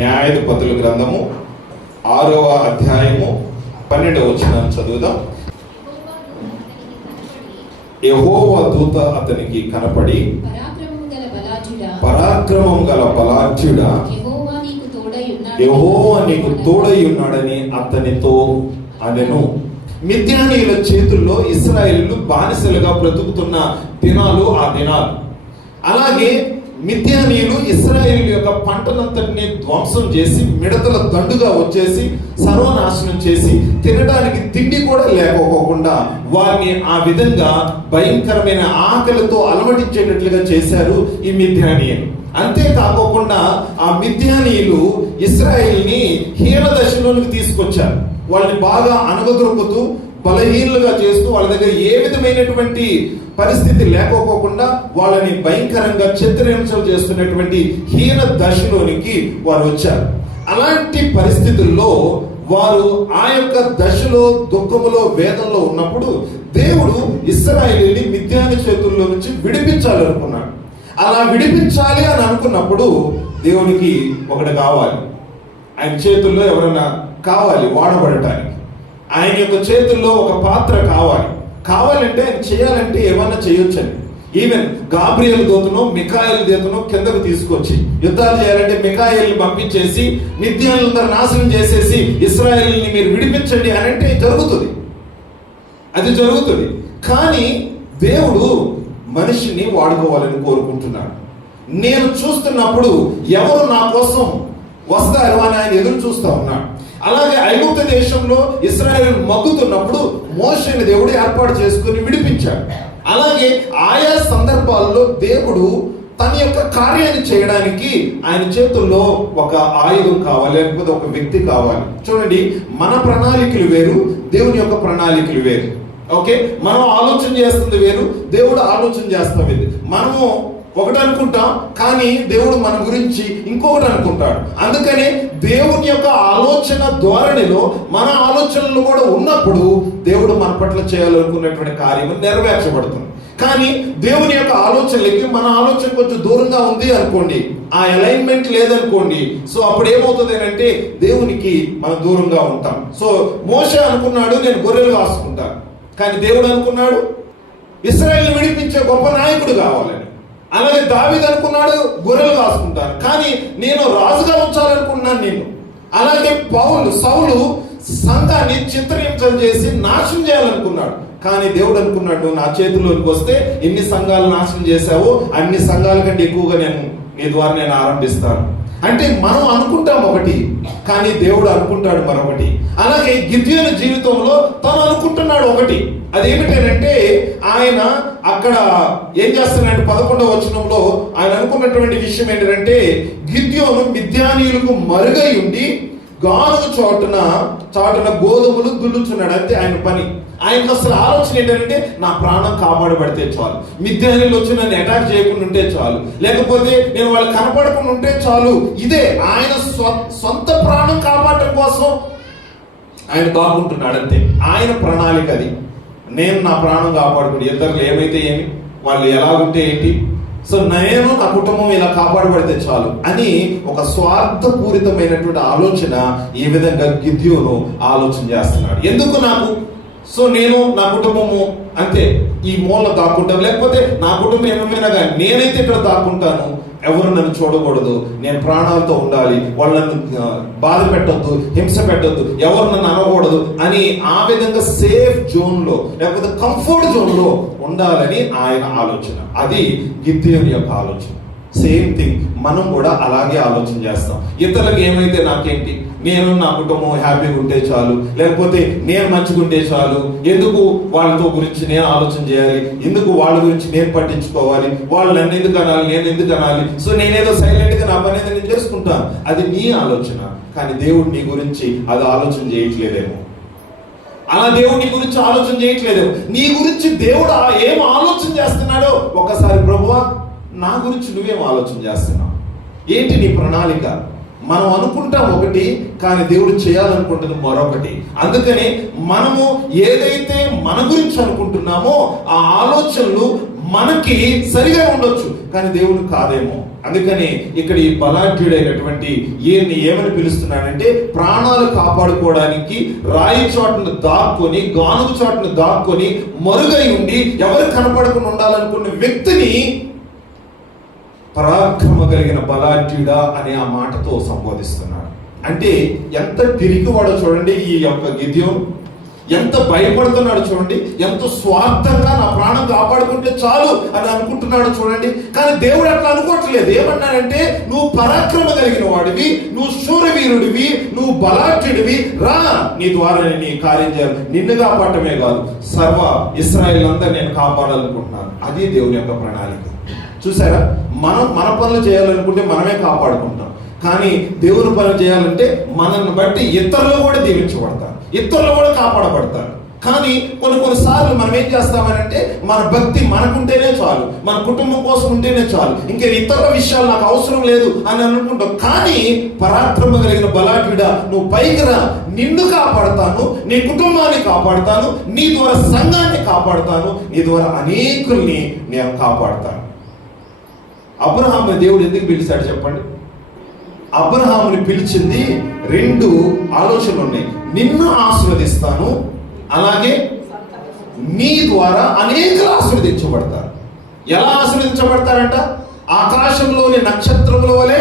న్యాయాధిపతుల గ్రంథము 6వ అధ్యాయము 12వ వచనం చదువుదాం. యెహోవా దూత అతనికి కనపడి, పరాక్రమం గల బలాఢ్యుడా, యెహోవా నీకు తోడై ఉన్నాడని అతనితో అనెను. మిద్యానీయుల చేతుల్లో ఇశ్రాయేలీయులు బానిసలుగా బ్రతుకుతున్న దినాలు ఆ దినాలు. అలాగే మిద్యానీయులు ఇశ్రాయేలు యొక్క పంటనంతటిని ధ్వంసం చేసి మిడతల దండుగా వచ్చేసి సర్వనాశనం చేసి తినడానికి తిండి కూడా లేకపోకుండా వారిని ఆ విధంగా భయంకరమైన ఆకలితో అలమటించేటట్లుగా చేశారు ఈ మిద్యానీయులు. అంతేకాకుండా ఆ మిద్యానీయులు ఇశ్రాయేల్ని హీన దశలోనికి తీసుకొచ్చారు. వాళ్ళని బాగా అనగదొరుకుతూ బలహీనులుగా చేస్తూ వాళ్ళ దగ్గర ఏ విధమైనటువంటి పరిస్థితి లేకపోకుండా వాళ్ళని భయంకరంగా చిత్రహింసలు చేస్తున్నటువంటి హీన దశలోనికి వారు వచ్చారు. అలాంటి పరిస్థితుల్లో వారు ఆ యొక్క దశలో దుఃఖములో వేదనలో ఉన్నప్పుడు దేవుడు ఇశ్రాయేలుని మిద్యాని చేతుల్లో నుంచి విడిపించాలనుకున్నాడు. అలా విడిపించాలి అని అనుకున్నప్పుడు దేవునికి ఒకటి కావాలి, ఆయన చేతుల్లో ఎవరైనా కావాలి వాడబడటానికి. ఆయన యొక్క చేతుల్లో ఒక పాత్ర కావాలంటే ఆయన చేయాలంటే ఏమన్నా చేయొచ్చని. ఈవెన్ గాబ్రియల్ దూతను మిఖాయేలు దూతను కిందకు తీసుకొచ్చి యుద్ధాలు చేయాలంటే మిఖాయేల్ని పంపించేసి మిద్యానులందరూ నాశనం చేసేసి ఇశ్రాయేలుని మీరు విడిపించండి అని అంటే అది జరుగుతుంది. కానీ దేవుడు మనిషిని వాడుకోవాలని కోరుకుంటున్నాడు. నేను చూస్తున్నప్పుడు ఎవరు నా కోసం వస్తారు అని ఆయన ఎదురు చూస్తా ఉన్నాడు. అలాగే ఐగుప్తు దేశంలో ఇశ్రాయేలు మగ్గుతున్నప్పుడు మోషేని దేవుడు ఏర్పాటు చేసుకుని విడిపించాడు. అలాగే ఆయా సందర్భాల్లో దేవుడు తన యొక్క కార్యాన్ని చేయడానికి ఆయన చేతుల్లో ఒక ఆయుధం కావాలి, లేకపోతే ఒక వ్యక్తి కావాలి. చూడండి, మన ప్రణాళికలు వేరు, దేవుని యొక్క ప్రణాళికలు వేరు. ఓకే, మనం ఆలోచన చేస్తుంది వేరు, దేవుడు ఆలోచన చేస్తాం ఇది. మనము ఒకటి అనుకుంటాం, కానీ దేవుడు మన గురించి ఇంకొకటి అనుకుంటాడు. అందుకని దేవుని యొక్క ఆలోచన ధోరణిలో మన ఆలోచనలు కూడా ఉన్నప్పుడు దేవుడు మన పట్ల చేయాలనుకున్నటువంటి కార్యం నెరవేర్చబడుతుంది. కానీ దేవుని యొక్క ఆలోచనలకి మన ఆలోచన కొంచెం దూరంగా ఉంది అనుకోండి, ఆ అలైన్మెంట్ లేదనుకోండి, సో అప్పుడు ఏమవుతుంది అంటే దేవునికి మనం దూరంగా ఉంటాం. సో మోషే అనుకున్నాడు నేను గొర్రెలు కాసుకుంటాను, కానీ దేవుడు అనుకున్నాడు ఇశ్రాయేలుని విడిపించే గొప్ప నాయకుడు కావాలని. అలాగే దావీదు అనుకున్నాడు గొర్రెలు కాసుకుంటాను, కానీ నేను రాజుగా ఉంచాలనుకున్నాను నేను. అలాగే సౌలు సంఘాన్ని చిత్రహింసలు చేసి నాశనం చేయాలనుకున్నాడు, కానీ దేవుడు అనుకున్నాడు నా చేతిలోకి వస్తే ఎన్ని సంఘాలు నాశనం చేశావో అన్ని సంఘాల కంటే ఎక్కువగా నీ ద్వారా నేను ఆరంభిస్తాను. అంటే మనం అనుకుంటాం ఒకటి, కానీ దేవుడు అనుకుంటాడు మరొకటి. అలాగే గిద్యోను జీవితంలో తను అనుకుంటున్నాడు ఒకటి, అదేమిటంటే ఆయన అక్కడ ఏం చేస్తున్నాడు 11వ వచనంలో ఆయన అనుకున్నటువంటి విషయం ఏంటంటే గిద్యోను మిద్యానీయులకు మరుగై ఉండి గాను చాటున గోధుమలు దున్నుచున్నాడు. అంతే ఆయన పని. ఆయనకు అసలు ఆలోచన ఏంటంటే నా ప్రాణం కాపాడబడితే చాలు, మిద్యానీయులు వచ్చి నన్ను అటాక్ చేయకుండా ఉంటే చాలు, లేకపోతే నేను వాళ్ళు కనపడకుండా ఉంటే చాలు. ఇదే ఆయన సొంత ప్రాణం కాపాడటం కోసం ఆయన బాగుంటున్నాడు. అంతే ఆయన ప్రణాళిక అది. నేను నా ప్రాణం కాపాడుకుని ఇతరులు ఏమైతే ఏమి, వాళ్ళు ఎలాగుంటే ఏంటి, సో నేను నా కుటుంబం ఇలా కాపాడబడితే చాలు అని ఒక స్వార్థపూరితమైనటువంటి ఆలోచన ఈ విధంగా గిద్యోను ఆలోచన చేస్తున్నాడు. ఎందుకు నాకు, సో నేను నా కుటుంబము అంతే ఈ మూల దాక్కుంటాను, లేకపోతే నా కుటుంబం ఏమైనా కానీ నేనైతే ఇక్కడ దాక్కుంటాను, ఎవరు నన్ను చూడకూడదు, నేను ప్రాణాలతో ఉండాలి, వాళ్ళు నన్ను బాధ పెట్టొద్దు, హింస పెట్టొద్దు, ఎవరు నన్ను అనకూడదు అని ఆ విధంగా సేఫ్ జోన్లో లేకపోతే కంఫర్ట్ జోన్లో ఉండాలని ఆయన ఆలోచన. అది గిద్యోను యొక్క ఆలోచన. సేమ్ థింగ్ మనం కూడా అలాగే ఆలోచన చేస్తాం. ఇతరులకు ఏమైతే నాకేంటి, నేను నా కుటుంబం హ్యాపీగా ఉంటే చాలు, లేకపోతే నేను మంచిగా ఉంటే చాలు, ఎందుకు వాళ్ళతో గురించి నేను ఆలోచన చేయాలి, ఎందుకు వాళ్ళ గురించి నేను పట్టించుకోవాలి, వాళ్ళు నన్ను ఎందుకు అనాలి, నేను ఎందుకు అనాలి, సో నేనేదో సైలెంట్గా నా పని నేను చేసుకుంటాను. అది నీ ఆలోచన, కానీ దేవుడు నీ గురించి అది ఆలోచన చేయట్లేదేమో. అలా దేవుడు నీ గురించి ఆలోచన చేయట్లేదేమో. నీ గురించి దేవుడు ఏం ఆలోచన చేస్తున్నాడో ఒకసారి ప్రభువా నా గురించి నువ్వేం ఆలోచన చేస్తున్నావు, ఏంటి నీ ప్రణాళిక? మనం అనుకుంటాం ఒకటి, కానీ దేవుడు చేయాలనుకుంటుంది మరొకటి. అందుకని మనము ఏదైతే మన గురించి అనుకుంటున్నామో ఆ ఆలోచనలు మనకి సరిగా ఉండొచ్చు, కానీ దేవుడు కాదేమో. అందుకని ఇక్కడ ఈ బలాఢ్యుడైనటువంటి ఈయన్ని ఏమని పిలుస్తున్నాడంటే, ప్రాణాలు కాపాడుకోవడానికి రాయి చోటను దాక్కొని, గానుగు చోటను దాక్కొని, మరుగై ఉండి ఎవరు కనపడకుండా ఉండాలనుకున్న వ్యక్తిని పరాక్రమ కలిగిన బలాఢ్యుడా అనే ఆ మాటతో సంబోధిస్తున్నాడు. అంటే ఎంత పిరికివాడో చూడండి ఈ యొక్క గిద్యోను, ఎంత భయపడుతున్నాడు చూడండి, ఎంత స్వార్థంగా నా ప్రాణం కాపాడుకుంటే చాలు అని అనుకుంటున్నాడు చూడండి. కానీ దేవుడు అట్లా అనుకోవట్లేదు. ఏమన్నాడంటే, నువ్వు పరాక్రమ కలిగిన వాడివి, నువ్వు శూరవీరుడివి, నువ్వు బలాఢ్యుడివి, రా, నీ ద్వారా నీ కార్యం చేయాలి. నిన్ను కాపాడటమే కాదు, సర్వ ఇశ్రాయేల్ అందరూ నేను కాపాడాలనుకుంటున్నాను. అది దేవుని యొక్క ప్రణాళిక. చూసారా, మన పనులు చేయాలనుకుంటే మనమే కాపాడుకుంటాం, కానీ దేవుని పనులు చేయాలంటే మనల్ని బట్టి ఇతరులు కూడా దీవించబడతారు, ఇతరులు కూడా కాపాడబడతారు. కానీ కొన్నిసార్లు మనం ఏం చేస్తామనంటే, మన భక్తి మనకుంటేనే చాలు, మన కుటుంబం కోసం ఉంటేనే చాలు, ఇంకా ఇతర విషయాలు నాకు అవసరం లేదు అని అనుకుంటాం. కానీ పరాక్రమ కలిగిన బలాఢ్యుడా, నువ్వు పైకి రా, నిన్ను కాపాడుతాను, నీ కుటుంబాన్ని కాపాడుతాను, నీ ద్వారా సంఘాన్ని కాపాడుతాను, నీ ద్వారా అనేకుల్ని నేను కాపాడుతాను. అబ్రహాముని దేవుడు ఎందుకు పిలిచాడు చెప్పండి? అబ్రహాముని పిలిచింది 2 ఆలోచనలు ఉన్నాయి. నిన్ను ఆశీర్వదిస్తాను, అలాగే నీ ద్వారా అనేకులు ఆశీర్వదించబడతారు. ఎలా ఆశీర్వదించబడతారంట? ఆకాశంలోని నక్షత్రముల వలె,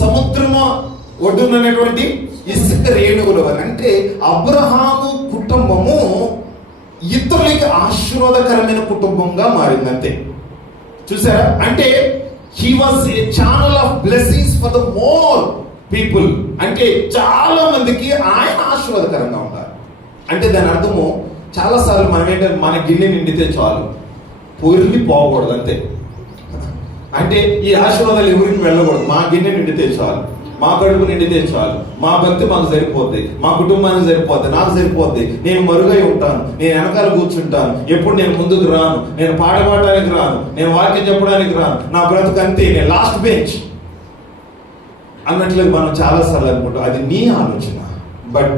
సముద్రము ఒడ్డునటువంటి ఇసుక రేణువుల వలె. అంటే అబ్రహాము కుటుంబము ఇతరులకి ఆశీర్వాదకరమైన కుటుంబంగా మారిందంతే. చూసారా? అంటే he was a channel of blessings for the more people. అంటే చాలా మందికి ఆయన ఆశీర్వాదకరంగా ఉంటారు. అంటే దాని అర్థము, చాలా సార్లు మనం ఏంటంటే, మన గిన్నె నిండితే చాలు, పొర్లి పోకూడదు అంతే. అంటే ఈ ఆశీర్వాదాలు ఎవరికి వెళ్ళకూడదు. మా గిన్నె నిండితే చాలు, మా కడుపు నిండితే చాలు, మా భక్తి మాకు సరిపోద్ది, మా కుటుంబానికి సరిపోద్ది, నాకు సరిపోద్ది, నేను మరుగై ఉంటాను, నేను వెనకాల కూర్చుంటాను, ఎప్పుడు నేను ముందుకు రాను, నేను పాట పాడడానికి రాను, నేను వాక్యం చెప్పడానికి రాను, నా బ్రతుకు అంతే, నేను లాస్ట్ బెంచ్ అన్నట్లు మనం చాలాసార్లు అనుకుంటాం. అది నీ ఆలోచన. బట్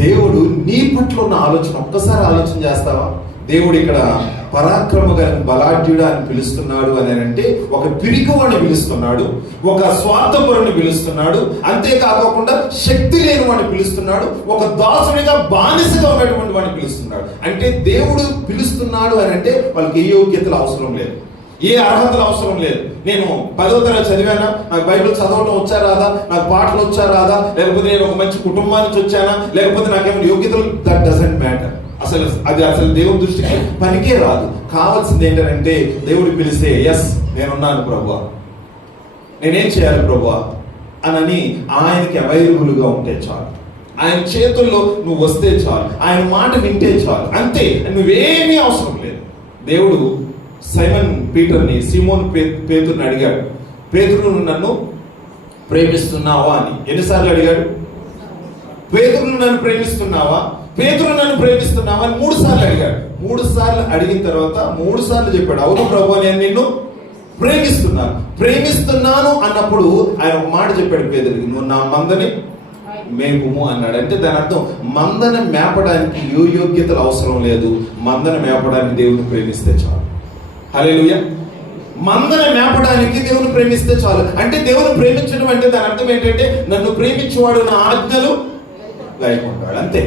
దేవుడు నీ పట్ల ఉన్న ఆలోచన ఒక్కసారి ఆలోచన చేస్తావా? దేవుడు ఇక్కడ పరాక్రమ బలాఢ్యుడా అని పిలుస్తున్నాడు అని అంటే, ఒక పిరికివాడిని పిలుస్తున్నాడు, ఒక స్వార్థపరుని పిలుస్తున్నాడు, అంతేకాకుండా శక్తి లేని వాడిని పిలుస్తున్నాడు, ఒక దాసునిగా బానిసగా ఉన్నటువంటి వాడిని పిలుస్తున్నాడు. అంటే దేవుడు పిలుస్తున్నాడు అని అంటే వాళ్ళకి ఏ యోగ్యతలు అవసరం లేదు, ఏ అర్హతలు అవసరం లేదు. నేను 10వ తరగతి చదివానా, నాకు బైబిల్ చదవటం వచ్చా రాదా, నాకు పాటలు వచ్చా రాదా, లేకపోతే నేను ఒక మంచి కుటుంబాన్ని నుంచి వచ్చానా, లేకపోతే నాకేమైనా యోగ్యతలు, దట్ డజంట్ మ్యాటర్. అసలు దేవుని దృష్టికి పనికే రాదు. కావాల్సింది ఏంటంటే, దేవుడు పిలిస్తే ఎస్ నేనున్నాను ప్రభువా, నేనేం చేయాలి ప్రభువా అని ఆయనకి అవైలబుల్గా ఉంటే చాలు, ఆయన చేతుల్లో నువ్వు వస్తే చాలు, ఆయన మాట వింటే చాలు, అంతే. నువ్వేమీ అవసరం లేదు. దేవుడు సీమోన్ పేతురుని అడిగాడు, పేతురు నన్ను ప్రేమిస్తున్నావా అని. ఎన్నిసార్లు అడిగాడు? పేతురు నన్ను ప్రేమిస్తున్నావా, పేతురు నన్ను ప్రేమిస్తున్నావా అని 3 సార్లు అడిగాడు. 3 సార్లు అడిగిన తర్వాత 3 సార్లు చెప్పాడు, అవును ప్రభువా నేను నిన్ను ప్రేమిస్తున్నాను అన్నప్పుడు ఆయన ఒక మాట చెప్పాడు పేతురుకి, నువ్వు నా మందని మేపుము అన్నాడు. అంటే దాని అర్థం, మందను మేపడానికి ఏ యోగ్యతలు అవసరం లేదు, మందను మేపడానికి దేవుని ప్రేమిస్తే చాలు. హల్లెలూయా. మందను మేపడానికి దేవుని ప్రేమిస్తే చాలు. అంటే దేవుని ప్రేమించడం అంటే దాని అర్థం ఏంటంటే, నన్ను ప్రేమించేవాడు నా ఆజ్ఞలు గాయకుంటాడు, అంతే.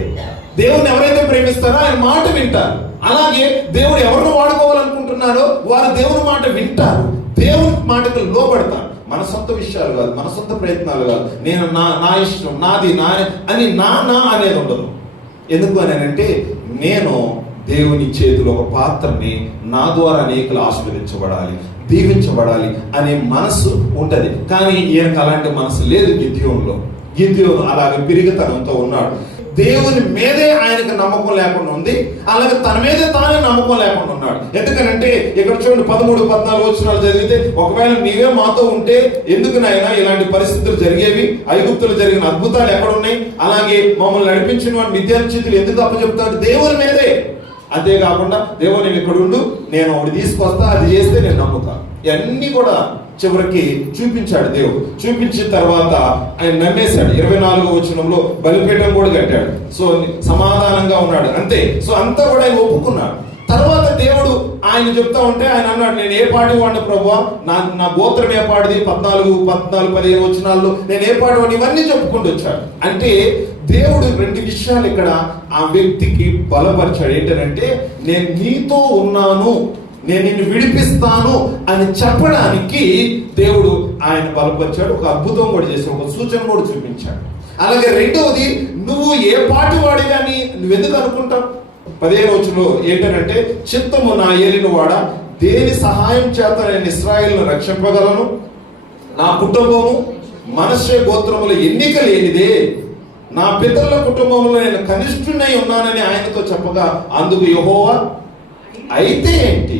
దేవుని ఎవరైతే ప్రేమిస్తారో ఆయన మాట వింటారు. అలాగే దేవుడు ఎవరిని వాడుకోవాలనుకుంటున్నారో వారు దేవుని మాట వింటారు, దేవుని మాటకు లోబడతారు. మన సొంత విషయాలు కాదు, మన సొంత ప్రయత్నాలు కాదు, నేను నా ఇష్టం, నాది నా అని నా అనేది ఉండదు. ఎందుకు అని అంటే, నేను దేవుని చేతిలో ఒక పాత్రని, నా ద్వారా అనేకులు ఆశీర్వదించబడాలి, దీవించబడాలి అనే మనసు ఉంటది. కానీ ఈయనకు అలాంటి మనసు లేదు. గిద్యోను అలాగే పిరిగితనంతో ఉన్నాడు. దేవుని మీదే ఆయనకు నమ్మకం లేకుండా ఉంది, అలాగే తన మీదే తానే నమ్మకం లేకుండా ఉన్నాడు. ఎందుకనంటే ఇక్కడ చూడండి 13-14 వచనాలు చదివితే, ఒకవేళ నీవే మాతో ఉంటే ఎందుకు నాయనా ఇలాంటి పరిస్థితులు జరిగేవి, ఐగుప్తులు జరిగిన అద్భుతాలు ఎక్కడున్నాయి, అలాగే మమ్మల్ని నడిపించిన వాడు మిథ్యాను చేతులు ఎందుకు అప్పచెప్తాడు? దేవుని మీదే. అంతేకాకుండా దేవుడు నేను ఇక్కడ ఉండు, నేను ఒకటి తీసుకొస్తా, అది చేస్తే నేను నమ్ముతాను, ఇవన్నీ కూడా చివరికి చూపించాడు దేవుడు. చూపించిన తర్వాత ఆయన నమ్మేశాడు. 24వ వచనంలో బలిపీఠం కూడా కట్టాడు. సో సమాధానంగా ఉన్నాడు, అంతే. సో అంతా కూడా ఆయన ఒప్పుకున్నాడు. తర్వాత దేవుడు ఆయన చెప్తా ఉంటే ఆయన అన్నాడు, నేను ఏ పాటి వాడిని ప్రభువా, నా గోత్రం ఏ పాటిది, 14-15 వచనాల్లో నేను ఏ పాటి వాడిని, ఇవన్నీ చెప్పుకుంటూ వచ్చాడు. అంటే దేవుడు 2 విషయాలు ఇక్కడ ఆ వ్యక్తికి బలపరిచాడు. ఏంటంటే నేను నీతో ఉన్నాను, నేను నిన్ను విడిపిస్తాను అని చెప్పడానికి దేవుడు ఆయన బలపరిచాడు. ఒక అద్భుతం కూడా చేశాడు, ఒక సూచన కూడా చూపించాడు. అలాగే రెండవది, నువ్వు ఏ పాటి వాడి కానీ నువ్వెందుకు అనుకుంటావు? 15వ వచనంలో ఏంటంటే, చిత్తము నా ఏలిన వాడ, దేని సహాయం చేత నేను ఇశ్రాయేలును రక్షింపగలను? నా కుటుంబము మనష్షే గోత్రముల ఎన్నిక లేనిదే, నా పితరుల కుటుంబంలో నేను కనిష్ఠునై ఉన్నానని ఆయనతో చెప్పగా, అందుకు యెహోవా అయితే ఏంటి?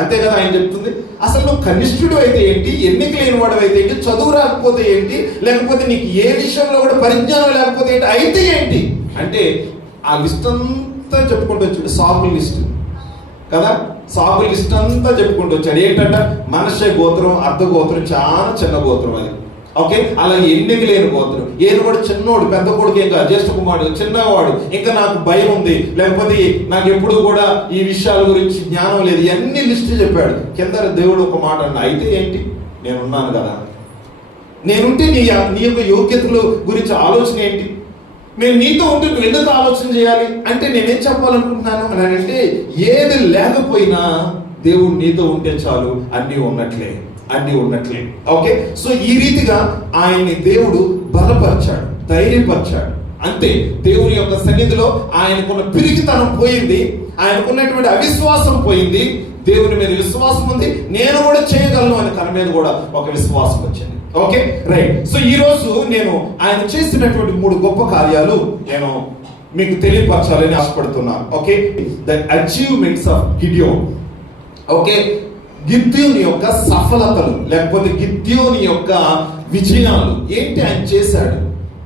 అంతే కదా ఆయన చెప్తుంది. అసలు నువ్వు కనిష్ఠుడు అయితే ఏంటి, ఎన్నిక లేని వాడు అయితే ఏంటి, చదువు రాకపోతే ఏంటి, లేకపోతే నీకు ఏ విషయంలో కూడా పరిజ్ఞానం లేకపోతే ఏంటి, అయితే ఏంటి అంటే ఆ లిస్ట్ అంతా చెప్పుకుంటూ వచ్చాడు. సాకుల లిస్ట్ కదా, సాకుల లిస్ట్ అంతా చెప్పుకుంటూ వచ్చాడు. ఏంటంట, మనష్షే గోత్రం, అర్ధ గోత్రం, చాలా చిన్న గోత్రం అది. ఓకే, అలాగే ఎన్నిక లేని గోత్రం. ఏది కూడా చిన్నోడు, పెద్ద కొడుకు ఏం కాదు, జ్యేష్ఠ కుమారుడు, చిన్నవాడు, ఇంకా నాకు భయం ఉంది, లేకపోతే నాకు ఎప్పుడు కూడా ఈ విషయాల గురించి జ్ఞానం లేదు, ఇవన్నీ లిస్ట్ చెప్పాడు. కింద దేవుడు ఒక మాట అన్న, అయితే ఏంటి, నేనున్నాను కదా, నేనుంటే నీ యొక్క యోగ్యతల గురించి ఆలోచన ఏంటి, నేను నీతో ఉంటే నువ్వు ఎందుకు ఆలోచన చేయాలి అంటే నేనేం చెప్పాలనుకుంటున్నాను అని అంటే, ఏది లేకపోయినా దేవుడు నీతో ఉంటే చాలు, అన్నీ ఉన్నట్లే. ఓకే, సో ఈ రీతిగా ఆయన్ని దేవుడు బలపరిచాడు, ధైర్యపరిచాడు. అంతే, దేవుని యొక్క సన్నిధిలో ఆయనకున్న పిరికితనం పోయింది, ఆయనకున్నటువంటి అవిశ్వాసం పోయింది, దేవుని మీద విశ్వాసం ఉంది, నేను కూడా చేయగలను అని తన మీద కూడా ఒక విశ్వాసం వచ్చింది. Okay, right. సో ఈ రోజు నేను ఆయన చేసినటువంటి 3 గొప్ప కార్యాలు నేను మీకు తెలియపరచాలని ఆశపడుతున్నాను. Okay, the achievements of Gideon. Okay, Gideon యొక్క సఫలతలు, లేకపోతే గిద్యోని యొక్క విజయాలు ఏంటి ఆయన చేశాడు,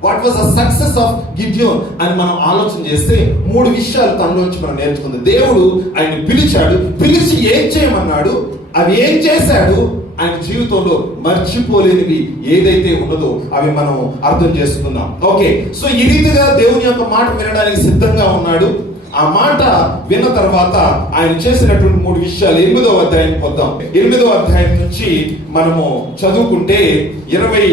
what was the success of Gideon అని మనం ఆలోచన చేస్తే 3 విషయాలు తనలోంచి మనం నేర్చుకుంది. దేవుడు ఆయన పిలిచాడు, పిలిచి ఏం చేయమన్నాడు, అవి ఏం చేశాడు, ఆయన జీవితంలో మర్చిపోలేనివి ఏదైతే ఉన్నదో అవి మనం అర్థం చేసుకుందాం. ఓకే, సో ఈ రీతిగా దేవుని యొక్క మాట వినడానికి సిద్ధంగా ఉన్నాడు. ఆ మాట విన్న తర్వాత ఆయన చేసినటువంటి 3 విషయాలు 8వ అధ్యాయానికి వద్దాం. 8వ అధ్యాయం నుంచి మనము చదువుకుంటే 21,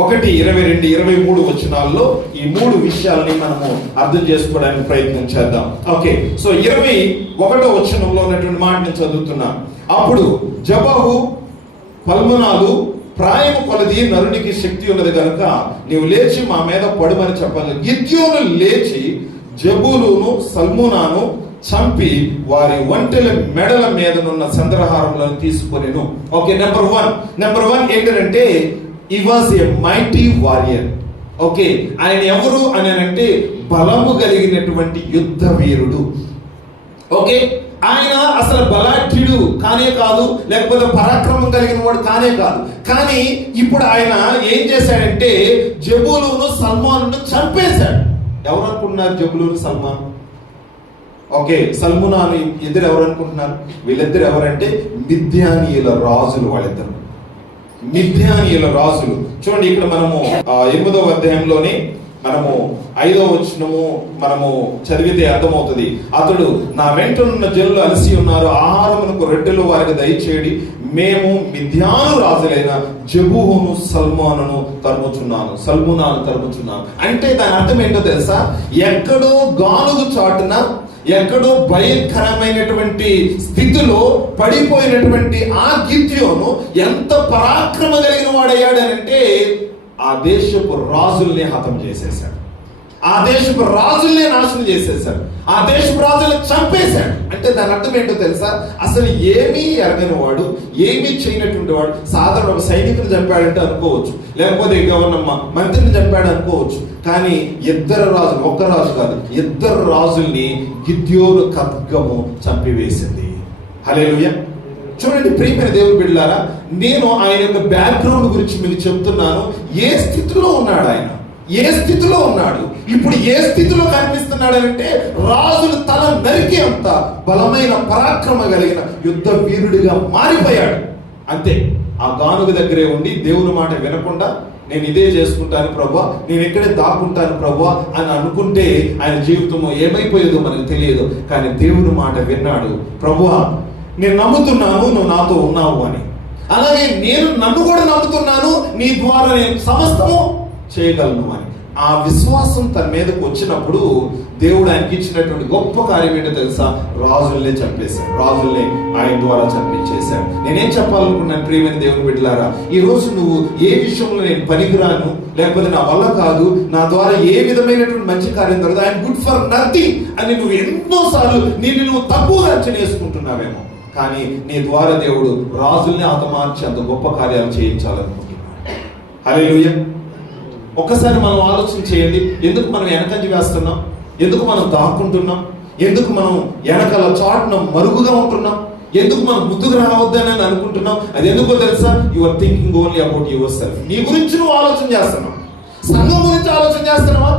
22, 23 వచనాల్లో ఈ 3 విషయాలని మనము అర్థం చేసుకోవడానికి ప్రయత్నం చేద్దాం. ఓకే, సో 21వ వచనంలో ఉన్నటువంటి మాట నేను చదువుతున్నా. అప్పుడు జబహు పల్మునాలు, ప్రాయము కొలది నరునికి శక్తి ఉన్నది కనుక నీవు లేచి మా మీద పడుమని చెప్పగా, గిద్యోను లేచి జబూలును సల్మునాను చంపి వారి ఒంటెల మెడల మీదనున్న చంద్రహారములను తీసుకొనెను. ఓకే, నెంబర్ వన్ ఏంటంటే he was a mighty warrior. Okay, ఆయన ఎవరు అని అంటే బలము కలిగినటువంటి యుద్ధ వీరుడు. ఓకే, ఆయన అసలు బలాఢ్యుడు కానే కాదు, లేకపోతే పరాక్రమం కలిగిన వాడు కానే కాదు. కానీ ఇప్పుడు ఆయన ఏం చేశాడంటే జబూలును సల్మానును చంపేశాడు. ఎవరు అనుకుంటున్నారు జబూలును సల్మాన్? ఓకే, సల్మునాను ఇద్దరు ఎవరు అనుకుంటున్నారు? వీళ్ళిద్దరు ఎవరంటే మిద్యానీయుల రాజులు. వాళ్ళిద్దరు మిద్యానీయుల రాజులు. చూడండి, ఇక్కడ మనము 8వ అధ్యాయంలోని మనము 5వ వచనము మనము చదివితే అర్థమవుతుంది. అతడు, నా వెంటనున్న జనులు అలసి ఉన్నారు, ఆహారమునకు రొట్టెలు వారికి దయచేయడి, మేము మిద్యాను రాజులైన జబూహును సల్మునాను తరుముచున్నాను. అంటే దాని అర్థం ఏంటో తెలుసా? ఎక్కడో గానుగు చాటున, ఎక్కడో భయంకరమైనటువంటి స్థితిలో పడిపోయినటువంటి ఆ గిద్యోను ఎంత పరాక్రమ కలిగిన వాడయ్యాడనంటే ఆ దేశపు రాజుల్ని హతం చేసేశాడు, ఆ దేశపు రాజుల్ని నాశనం చేసేశాడు, ఆ దేశపు రాజులను చంపేశాడు. అంటే దాని అర్థం ఏంటో తెలుసా? అసలు ఏమీ ఎరగని వాడు, ఏమీ చేయనటువంటి వాడు, సాధారణ ఒక సైనికుని చంపాడంటే అనుకోవచ్చు, లేకపోతే మంత్రిని చంపాడు అనుకోవచ్చు. కానీ ఇద్దరు రాజులు, ఒక్క రాజు కాదు, ఇద్దరు రాజుల్ని గిద్యోను ఖడ్గము చంపివేసింది. హల్లెలూయా. చూడండి ప్రియమైన దేవుని బిడ్డలారా, నేను ఆయన యొక్క బ్యాక్గ్రౌండ్ గురించి మీకు చెప్తున్నాను. ఏ స్థితిలో ఉన్నాడు ఆయన, ఏ స్థితిలో ఉన్నాడు, ఇప్పుడు ఏ స్థితిలో కనిపిస్తున్నాడు అంటే రాజులు తల నరికి అంత బలమైన పరాక్రమ కలిగిన యుద్ధ వీరుడిగా మారిపోయాడు. అంతే, ఆ గానుగ దగ్గరే ఉండి దేవుని మాట వినకుండా నేను ఇదే చేసుకుంటాను ప్రభువా, నేను ఇక్కడే దాక్కుంటాను ప్రభువా అని అనుకుంటే ఆయన జీవితము ఏమైపోయేదో మనకు తెలియదు. కానీ దేవుని మాట విన్నాడు, ప్రభువా నేను నమ్ముతున్నాను నువ్వు నాతో ఉన్నావు అని. అలాగే నేను నన్ను కూడా నమ్ముతున్నాను, నీ ద్వారా నేను సమస్తము చేయగలను అని. ఆ విశ్వాసం తన మీదకు వచ్చినప్పుడు దేవుడు ఆయనకి ఇచ్చినటువంటి గొప్ప కార్యం ఏంటో తెలుసా? రాజుల్నే చంపేశాడు, రాజుల్ని ఆయన ద్వారా చంపించేశాడు. నేనేం చెప్పాలనుకున్నాను ప్రియమైన దేవుని బిడ్డలారా, ఈ రోజు నువ్వు ఏ విషయంలో నేను పనికిరాను, లేకపోతే నా వల్ల కాదు, నా ద్వారా ఏ విధమైనటువంటి మంచి కార్యం జరగదు, ఐఎమ్ గుడ్ ఫర్ నథింగ్ అని నువ్వు ఎన్నోసార్లు నువ్వు తక్కువగా అంచనా వేసుకుంటున్నావేమో. కానీ నీ ద్వారా దేవుడు రాజుల్ని హతమార్చి అంత గొప్ప కార్యాలు చేయించాలనుకుంటున్నాడు. హల్లెలూయా. ఒక్కసారి మనం ఆలోచన చేయండి, ఎందుకు మనం వెనకంజ వేస్తున్నాం, ఎందుకు మనం దాక్కుంటున్నాం, ఎందుకు మనం వెనకాల చాటున మరుగుగా ఉంటున్నాం, ఎందుకు మనం ముందుకు రావద్దని అనుకుంటున్నాం? అది ఎందుకో తెలుసా? You are thinking only about yourself. నీ గురించి నువ్వు ఆలోచన చేస్తున్నావు, సంఘం గురించి ఆలోచన చేస్తున్నావా?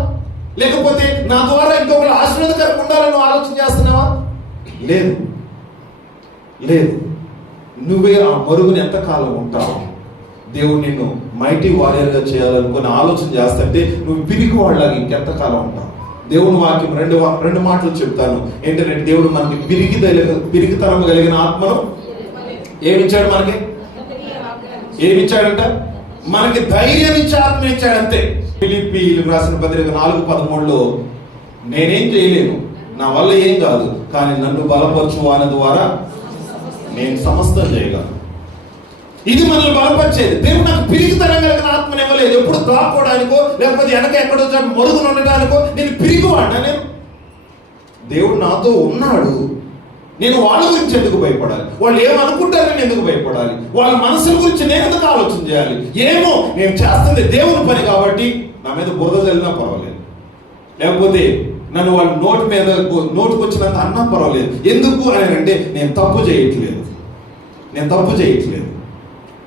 లేకపోతే నా ద్వారా ఇంకొకరు ఆశీర్వాదకరంగా ఉండాలని నువ్వు ఆలోచన చేస్తున్నావా? లేదు లేదు. నువ్వే ఆ మరుగుని ఎంతకాలం ఉంటావు? దేవుడు నిన్ను మైటీ వారియర్గా చేయాలనుకుని ఆలోచన చేస్తుంటే నువ్వు పిరికి వాళ్ళగా ఇంకెంతకాలం ఉంటావు? దేవుని వాక్యం రెండు మాటలు చెప్తాను. ఏంటంటే దేవుడు మనకి పిరిగితనం కలిగిన ఆత్మను ఏమిచ్చాడు? మనకి ఏమిచ్చాడంట? మనకి ధైర్యం ఇచ్చే ఆత్మ ఇచ్చాడు, అంతే. ఫిలిప్పీయులకు రాసిన పత్రిక 4:13 నేనేం చేయలేను, నా వల్ల ఏం కాదు, కానీ నన్ను బలపరచు వాని ద్వారా నేను సమస్తం చేయగలను. ఇది మనల్ని బలపరిచేది. దేవుడు నాకు పిరిగితనం కలిగిన ఆత్మని ఇవ్వలేదు. ఎప్పుడు దాక్కోవడానికో లేకపోతే వెనక ఎక్కడో మరుగున ఉండడానికో నేను పిరిగివాడినా? నేను దేవుడు నాతో ఉన్నాడు. నేను వాళ్ళ గురించి ఎందుకు భయపడాలి? వాళ్ళు ఏమనుకుంటారని ఎందుకు భయపడాలి? వాళ్ళ మనసుల గురించి నేను ఎందుకు ఆలోచన చేయాలి? ఏమో నేను చేస్తుంది దేవుని పని కాబట్టి నా మీద బురద చల్లినా పర్వాలేదు, లేకపోతే నన్ను వాళ్ళు నోటికి వచ్చినంత అన్నా పర్వాలేదు. ఎందుకు అని అంటే నేను తప్పు చేయట్లేదు,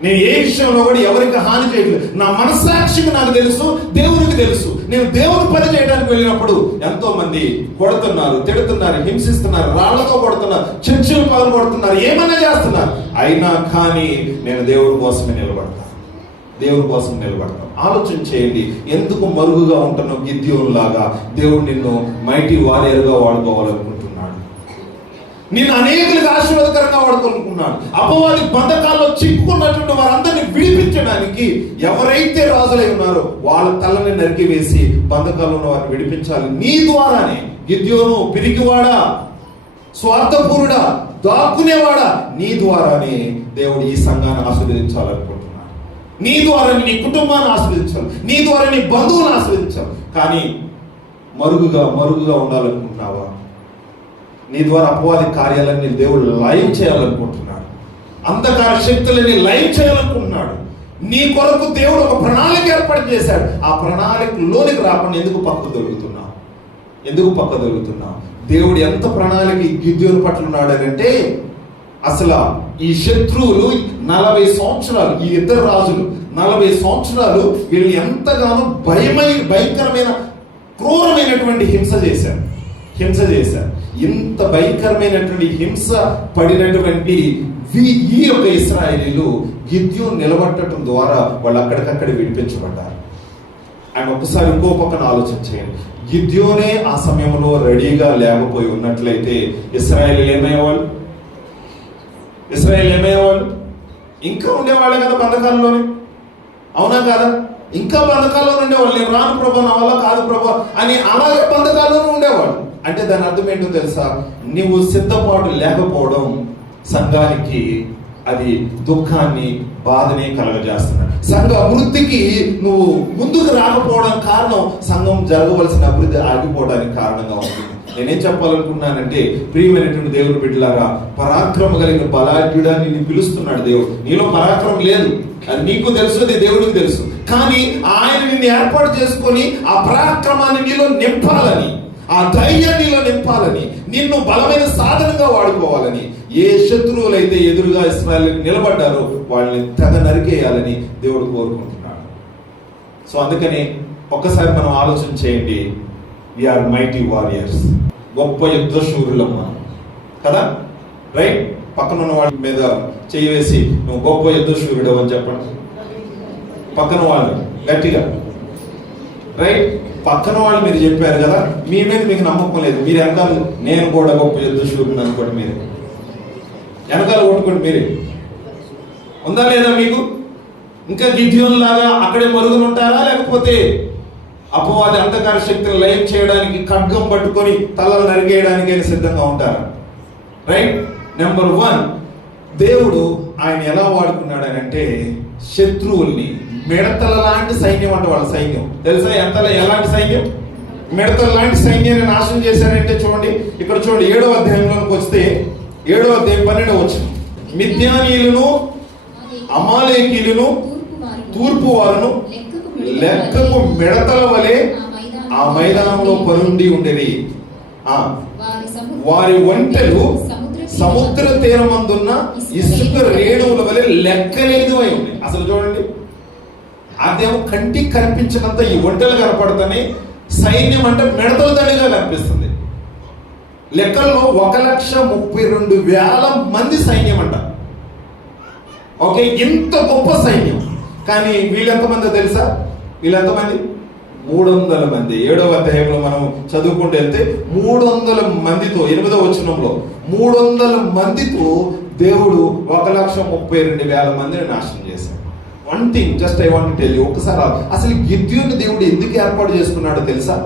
నేను ఏ విషయంలో కూడా ఎవరికి హాని చేయట్లేదు. నా మనస్సాక్షికి నాకు తెలుసు, దేవునికి తెలుసు. నేను దేవుని పని చేయడానికి వెళ్ళినప్పుడు ఎంతో మంది కొడుతున్నారు, తిడుతున్నారు, హింసిస్తున్నారు, రాళ్లతో కొడుతున్నారు, చర్చలు పగలు కొడుతున్నారు, ఏమైనా చేస్తున్నారు. అయినా కానీ నేను దేవుని కోసమే నిలబడతాను. ఆలోచన చేయండి, ఎందుకు మరుగుగా ఉంటున్నావు? గిద్యోను లాగా దేవుడు నిన్ను మైటీ వారియర్గా వాడుకోవాలనుకుంటున్నాడు. నిన్ను అనేకులకు ఆశీర్వాదకరంగా వాడుకోనుకున్నాడు. అపవాది బంధకాల్లో చిక్కుకున్నటువంటి వారందరినీ విడిపించడానికి ఎవరైతే రాజులై ఉన్నారో వాళ్ళ తలని నరికి వేసి బంధకాల్లో ఉన్న వారిని విడిపించాలి నీ ద్వారానే. గిద్యోను పిరికివాడా, స్వార్థపూరుడా, దాక్కునేవాడా, నీ ద్వారానే దేవుడు ఈ సంఘాన్ని ఆశీర్వదించాలనుకుంటున్నాడు. నీ ద్వారా నీ కుటుంబాన్ని ఆశీర్వదించాలి, నీ ద్వారా నీ బంధువులను ఆశీర్వదించాలి. కానీ మరుగుగా ఉండాలనుకుంటున్నావా? నీ ద్వారా అపవాది కార్యాలన్నీ దేవుడు లైవ్ చేయాలనుకుంటున్నాడు. అంధకార శక్తులని లైవ్ చేయాలనుకుంటున్నాడు. నీ కొరకు దేవుడు ఒక ప్రణాళిక ఏర్పాటు చేశాడు. ఆ ప్రణాళికలోనికి రాకుండా ఎందుకు పక్క దొరుకుతున్నావు? దేవుడు ఎంత ప్రణాళిక గిద్యోను పట్ల ఉన్నాడు అంటే, అసలు ఈ శత్రువులు 40 సంవత్సరాలు, ఈ ఇద్దరు రాజులు 40 సంవత్సరాలు వీళ్ళు ఎంతగానో భయంకరమైన క్రూరమైనటువంటి హింస చేశారు. ఇంత భయంకరమైనటువంటి హింస పడినటువంటి ఈ యొక్క ఇశ్రాయేలీలు గిద్యోను నిలబడటం ద్వారా వాళ్ళు అక్కడికక్కడ విడిపించబడ్డారు. ఆయన ఒక్కసారి ఇంకో పక్కన ఆలోచన చేయండి. గిద్యోనే ఆ సమయంలో రెడీగా లేకపోయి ఉన్నట్లయితే ఇశ్రాయేలీలు ఏమయ్యేవాళ్ళు? ఇంకా ఉండేవాళ్ళే కదా బంధకాలంలోనే, అవునా కాదా? ఇంకా బంధకాల్లో ఉండేవాళ్ళు. నేను రాను ప్రభా, నా వల్ల కాదు ప్రభా అని అలాగే బంధకాల్లోనే ఉండేవాళ్ళు. అంటే దాని అర్థం ఏంటో తెలుసా? నువ్వు సిద్ధపాటు లేకపోవడం సంఘానికి అది దుఃఖాన్ని, బాధని కలగజేస్తున్నాడు. సంఘ అభివృద్ధికి నువ్వు ముందుకు రాకపోవడం కారణం సంఘం జరగవలసిన అభివృద్ధి ఆగిపోవడానికి కారణంగా ఉంటుంది. నేనేం చెప్పాలనుకున్నానంటే, ప్రియమైనటువంటి దేవుని బిడ్డలారా, పరాక్రమ కలిగిన బలాఢ్యుడా నిన్ను పిలుస్తున్నాడు దేవుడు. నీలో పరాక్రమం లేదు, అది నీకు తెలుసు, అది దేవుడికి తెలుసు. కానీ ఆయన నిన్ను ఏర్పాటు చేసుకొని ఆ పరాక్రమాన్ని నీలో నింపాలని, ఆ ధైర్యాన్ని నీలో నింపాలని, నిన్ను బలమైన సాధనంగా వాడుకోవాలని. ఏ శత్రువులైతే ఎదురుగా ఇశ్రాయేలుకి నిలబడ్డారో వాళ్ళని తెగ నరికేయాలని దేవుడు కోరుకుంటున్నాడు. సో అందుకని ఒక్కసారి మనం ఆలోచన చేయండి. వీఆర్ మైటీ వారియర్స్, గొప్ప యుద్ధ శూరులం మనం కదా, రైట్? పక్కన ఉన్న వాళ్ళ మీద చేయి వేసి నువ్వు గొప్ప యుద్ధ శూరుడు అని చెప్పండి. పక్కన వాళ్ళు గట్టిగా. రైట్? పక్కన వాళ్ళు మీరు చెప్పారు కదా, మీ మీద మీకు నమ్మకం లేదు, మీరు వెనకాల నేను కూడా గొప్ప యుద్ధ శూరుని అనుకోండి, మీరు వెనకాల కొట్టుకోండి. మీరే ఉందా లేదా మీకు? ఇంకా గిద్యోను లాగా అక్కడే మరుగులు ఉంటారా, లేకపోతే అపవాది అంధకార శక్తిని లయం చేయడానికి ఖడ్గం పట్టుకొని తలలు నరిగేయడానికి సిద్ధంగా ఉంటారా? రైట్? నెంబర్ 1, దేవుడు ఆయన ఎలా వాడుకున్నాడు అని అంటే, శత్రువుల్ని మిడతల లాంటి సైన్యం అంట, వాళ్ళ సైన్యం తెలుసా? ఎలాంటి సైన్యం? మిడతల లాంటి సైన్యాన్ని నాశనం చేశారంటే చూడండి, ఇక్కడ చూడండి 7వ అధ్యాయంలోకి వస్తే 7వ అధ్యాయం 12వ వచనం, మిద్యానీయులను అమాలేకీయులను తూర్పు వారును లెక్కకు మిడతల వలె ఆ మైదానంలో పరుండి ఉండేది. వారి ఒంటెలు సముద్ర తీరమందున్న ఇసుక రేణువుల వలె లెక్కలేనివై ఉన్నాయి. అసలు చూడండి, అదేమో కంటికి కనిపించినంత ఈ ఒంటెలు కనపడుతున్నాయి, సైన్యం అంటే మిడతల దండిగా కనిపిస్తుంది. లెక్కల్లో 1,32,000 మంది సైన్యం అంట. ఓకే, ఇంత గొప్ప సైన్యం. కానీ వీళ్ళెంతమంది తెలుసా? వీళ్ళెంతమంది? 300 మంది. 7వ అధ్యాయంలో మనం చదువుకుంటూ వెళ్తే 300 మందితో, 8వ వచనంలో 300 మందితో దేవుడు 1,32,000 మందిని నాశనం చేశాడు. One thing just I want to tell you, ఒకసారి అసలు గిద్యోను దేవుడు ఎందుకు ఏర్పాటు చేసుకున్నాడో తెలుసా?